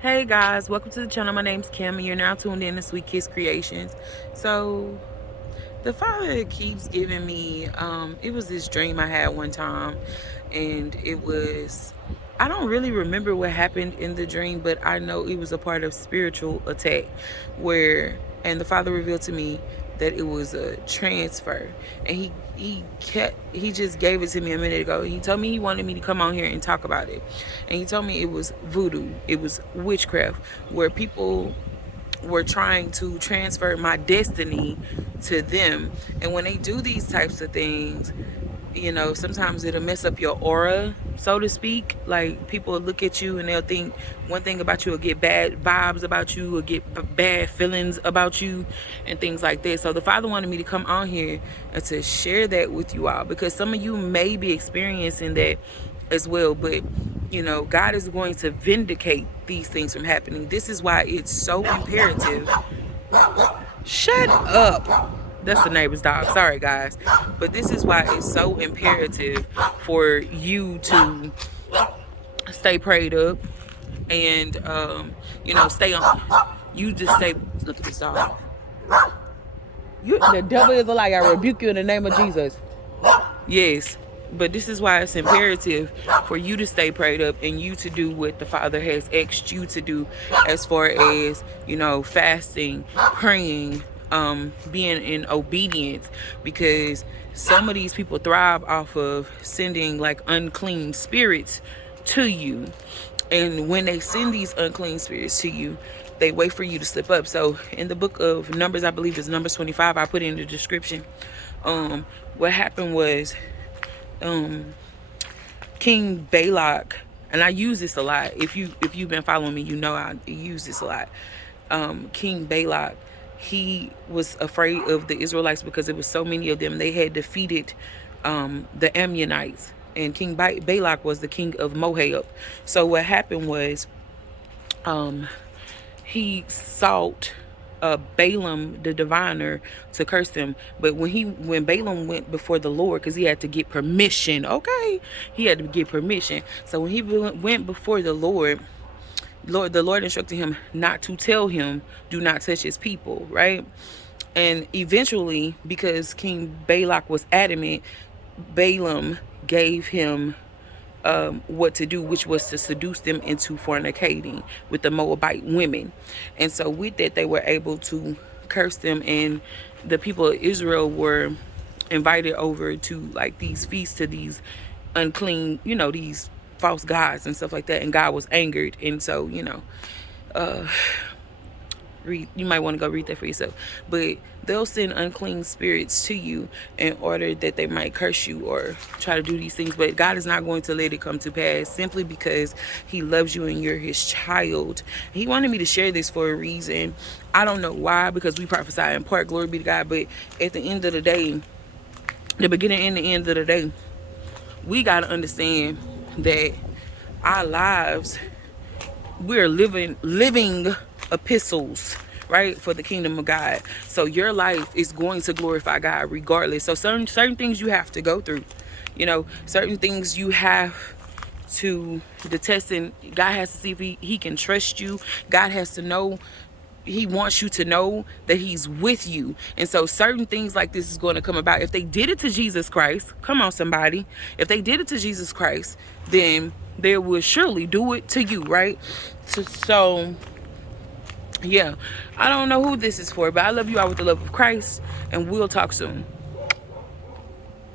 Hey guys, welcome to the channel. My name's Kim and you're now tuned in to Sweet Kiss Creations. So the Father keeps giving me it was this dream I had one time, and I don't really remember what happened in the dream, but I know it was a part of spiritual attack and the Father revealed to me that it was a transfer, and he just gave it to me a minute ago. He told me he wanted me to come on here and talk about it, and he told me it was voodoo, it was witchcraft, where people were trying to transfer my destiny to them. And when they do these types of things, sometimes it'll mess up your aura, so to speak. Like, people will look at you and they'll think one thing about you, or get bad vibes about you, or get bad feelings about you, and things like that. So the Father wanted me to come on here and to share that with you all, because some of you may be experiencing that as well. But God is going to vindicate these things from happening. This is why it's so imperative. Shut up. That's the neighbor's dog. Sorry, guys. But this is why it's so imperative for you to stay prayed up and, stay on. You just stay. Look at this dog. The devil is a lie. I rebuke you in the name of Jesus. Yes. But this is why it's imperative for you to stay prayed up and you to do what the Father has asked you to do, as far as, fasting, praying, being in obedience, because some of these people thrive off of sending like unclean spirits to you. And when they send these unclean spirits to you, they wait for you to slip up. So in the book of Numbers, I believe it's Numbers 25, I put in the description, what happened was, King Balak, and I use this a lot. If you've been following me, I use this a lot. King Balak, he was afraid of the Israelites because there was so many of them. They had defeated the Ammonites, and King Balak was the king of Moab. So what happened was, he sought Balaam the diviner to curse them. But when Balaam went before the Lord, because he had to get permission, he had to get permission. So when he went before the Lord, the Lord instructed him not to tell him, do not touch his people, right? And eventually, because King Balak was adamant, Balaam gave him what to do, which was to seduce them into fornicating with the Moabite women. And so with that, they were able to curse them, and the people of Israel were invited over to like these feasts to these unclean, these false gods and stuff like that. And God was angered. And so, you might want to go read that for yourself. But they'll send unclean spirits to you in order that they might curse you or try to do these things. But God is not going to let it come to pass, simply because he loves you and you're his child. He wanted me to share this for a reason. I don't know why, because we prophesy in part, glory be to God. But at the end of the day, the beginning and the end of the day, we got to understand that our lives, we're living epistles, right, for the kingdom of God. So your life is going to glorify God regardless. So certain things you have to go through, certain things you have to detest, and God has to see if he can trust you. God has to know, he wants you to know that he's with you. And so certain things like this is going to come about. If they did it to Jesus Christ, come on somebody, if they did it to Jesus Christ, then they will surely do it to you, right? So yeah, I don't know who this is for, but I love you all with the love of Christ, and we'll talk soon.